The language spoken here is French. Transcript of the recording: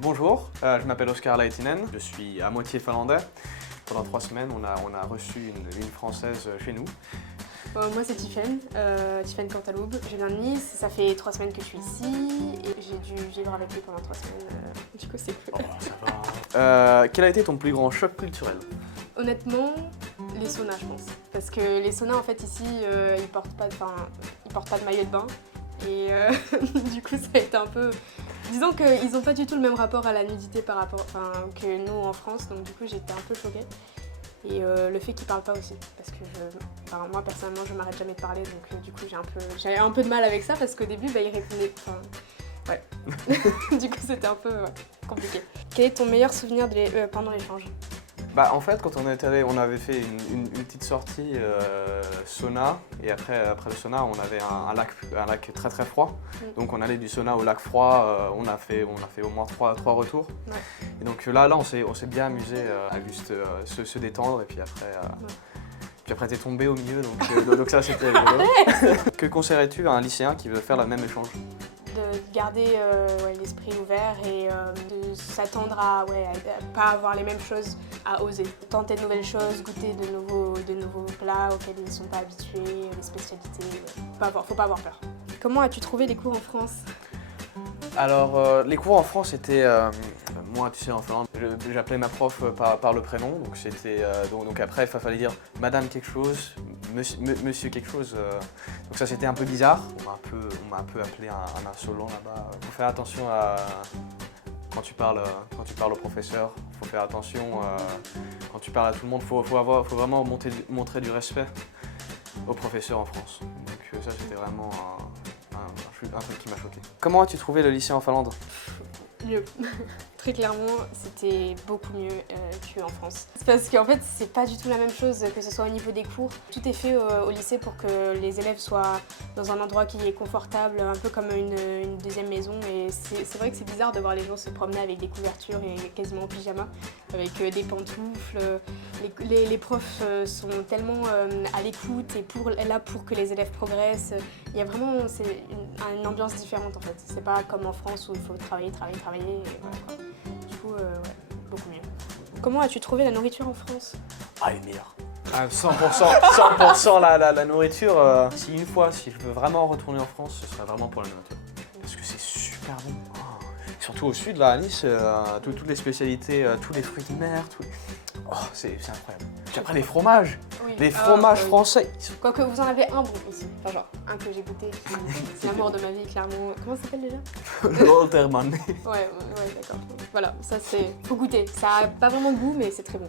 Bonjour, je m'appelle Oscar Laitinen, je suis à moitié finlandais. Pendant 3 semaines, on a reçu une française chez nous. Moi c'est Tiffaine, Tiffaine Cantaloube. Je viens de Nice, ça fait 3 semaines que je suis ici et j'ai dû vivre avec lui pendant 3 semaines, du coup c'est cool. Oh, ça va. Quel a été ton plus grand choc culturel? Honnêtement, les saunas je pense. Parce que les saunas en fait ici, ils portent pas de maillot de bain et du coup ça a été un peu... Disons qu'ils n'ont pas du tout le même rapport à la nudité que nous en France, donc du coup j'étais un peu choquée. Et le fait qu'ils parlent pas aussi, parce que moi personnellement je m'arrête jamais de parler, donc du coup j'avais un peu de mal avec ça parce qu'au début ils répondaient, ouais. Du coup c'était un peu compliqué. Quel est ton meilleur souvenir pendant l'échange? Bah en fait quand on est allé, on avait fait une petite sortie sauna et après le sauna on avait un lac très très froid. Donc on allait du sauna au lac froid, on a fait au moins 3 retours. Ouais. Et donc là on s'est bien amusé à juste se détendre et puis après t'es tombé au milieu donc ça c'était rigolo. Que conseillerais-tu à un lycéen qui veut faire le même échange? De garder l'esprit ouvert et de s'attendre à pas avoir les mêmes choses, à oser. Tenter de nouvelles choses, goûter de nouveaux plats auxquels ils ne sont pas habitués, des spécialités. Faut pas avoir peur. Comment as-tu trouvé les cours en France? Alors, les cours en France étaient... moi, tu sais, en Finlande, j'appelais ma prof par le prénom, donc c'était... donc après, il fallait dire Madame quelque chose, Monsieur quelque chose. Donc ça, c'était un peu bizarre. On m'a un peu appelé un insolent là-bas. Faut faire attention quand tu parles au professeur. Faut faire attention quand tu parles à tout le monde. Faut vraiment montrer du respect au professeur en France. Donc ça, c'était vraiment un truc qui m'a choqué. Comment as-tu trouvé le lycée en Finlande? Mieux. Très clairement, c'était beaucoup mieux qu'en France. C'est parce qu'en fait, c'est pas du tout la même chose, que ce soit au niveau des cours. Tout est fait au lycée pour que les élèves soient dans un endroit qui est confortable, un peu comme une deuxième maison. Et c'est vrai que c'est bizarre de voir les gens se promener avec des couvertures et quasiment en pyjama, avec des pantoufles. Les profs sont tellement à l'écoute et là pour que les élèves progressent. Il y a vraiment une ambiance différente en fait. C'est pas comme en France où il faut travailler. Et voilà, quoi. Du coup, beaucoup mieux. Comment as-tu trouvé la nourriture en France? Ah, elle est meilleure. 100% la nourriture. Si je veux vraiment retourner en France, ce serait vraiment pour la nourriture. Parce que c'est super bon. Oh. Surtout au sud, là, à Nice, toutes les spécialités, tous les fruits de mer, oh, c'est incroyable. Puis après, les fromages. Oui. Les fromages français. Quoique vous en avez un bon ici. Enfin, genre, un que j'ai goûté. C'est l'amour de ma vie, clairement. Comment ça s'appelle déjà? L'Oltermann. Ouais, d'accord. Voilà, ça c'est... Faut goûter. Ça a pas vraiment de goût, mais c'est très bon.